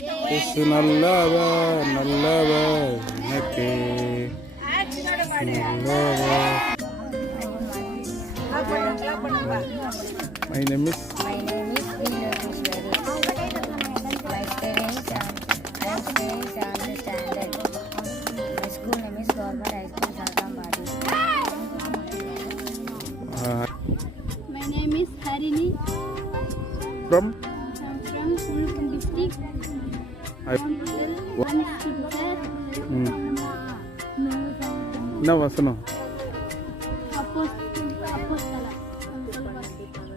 இயேசு நல்லவர் நல்லவர் எனக்கு நல்லவர். My name is My name is Harini from Ulupum district. என்ன வசனம்?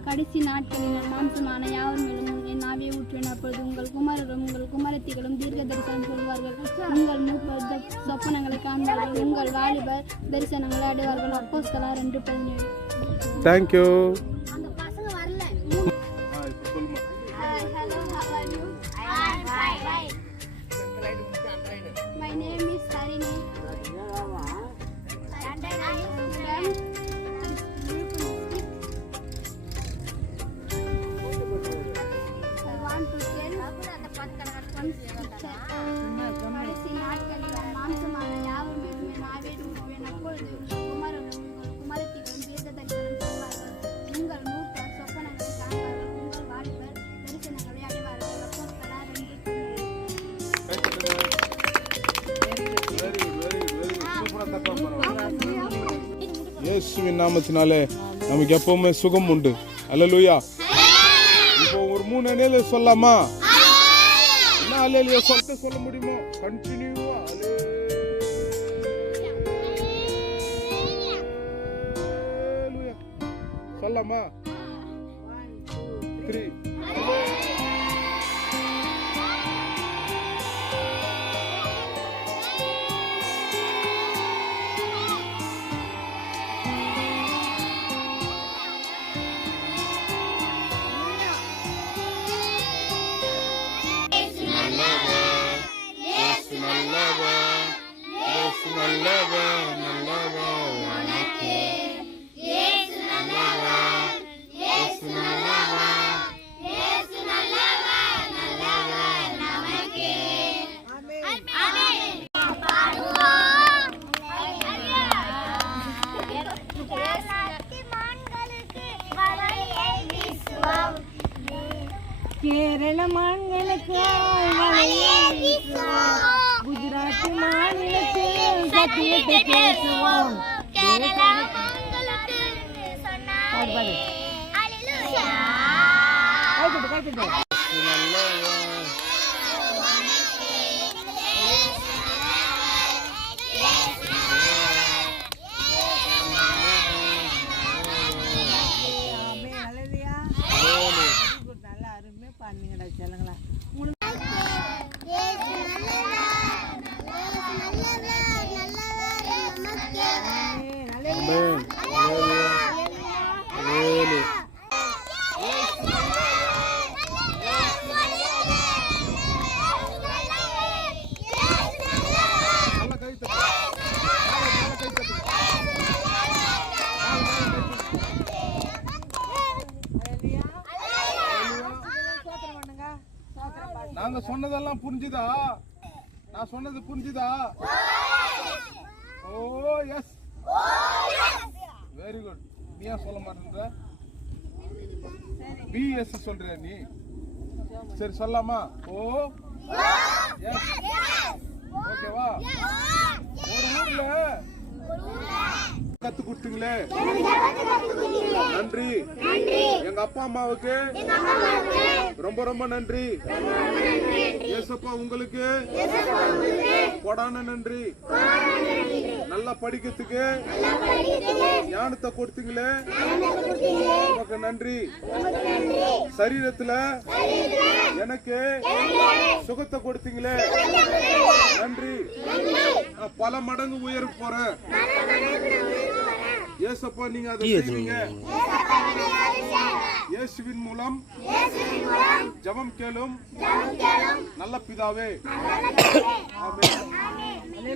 கடைசி நாட்களில் மாம்சமான யாவர் மேலும் என் ஆவியை ஊற்றுவேன். அப்பொழுது உங்கள் குமாரரும் உங்கள் குமாரத்திகளும் தீர்க்க தரிசனம் சொல்வார்கள். உங்கள் மூப்பர் சொப்பனங்களை காண்பார்கள். உங்கள் வாலிபர் தரிசனங்களை அடைவார்கள். அப்போஸ்தலர் 2:17. Thank you. My name is Harini. I want to tell கடைசி நாட்களில் மாம்சமான யாவர் மேலும் என் ஆவியை ஊற்றுவேன். அப்பொழுது குமாரரும் குமாரத்திகளும் தீர்க்க தரிசனம் சொல்வார்கள். உங்கள் மூப்பர் சொப்பனங்களை காண்பார்கள். உங்கள் வாலிபர் தரிசனங்களை அடைவார்கள். அப்போஸ்தலர் 2:17. இயேசுவின் நாமத்தினாலே நமக்கு எப்பவுமே சுகம் உண்டு. அல்லேலூயா. இப்போ ஒரு 3 அலையில சொல்லலாமா? என்ன அலையில சொல்ல முடியுமோ கண்டினியூவா அல்லேலூயா சொல்லலாமா? 1 2 3 கேரள மான்களுக்கு குஜராத் மாநிலத்தில் சத்தியத்தை பேசுவோம். நல்லா அருமையா பாருங்கடா செல்லுங்களா. நாங்க சொன்னதெல்லாம் புரிஞ்சுதா? நான் சொன்னது புரிஞ்சுதா? ஓ எஸ், வெரி குட். நீ ஏன் சொல்ல மாட்டேன்ற? பிஎஸ் சொல்ற நீ. சரி சொல்லலாமா? ஓ எஸ், ஓகேவா? ஒரு ஊர்ல கத்து கொடுத்தீங்களே, நன்றி. எங்க அப்பா அம்மாவுக்கு ரொம்ப ரொம்ப நன்றி. ஏசப்பா உங்களுக்கு கொடான நன்றி. நல்லா படிக்கிறதுக்கு ஞானத்தை கொடுத்தீங்களே, உனக்கு நன்றி. சரீரத்துல எனக்கு சுகத்தை கொடுத்தீங்களே, நன்றி. பல மடங்கு உயர போறேன். ஏசப்பா நீங்க அதை செய்வீங்க. இயேசுவின் மூலம் ஜெபம் கேளும் நல்ல பிதாவே. ஆமென்.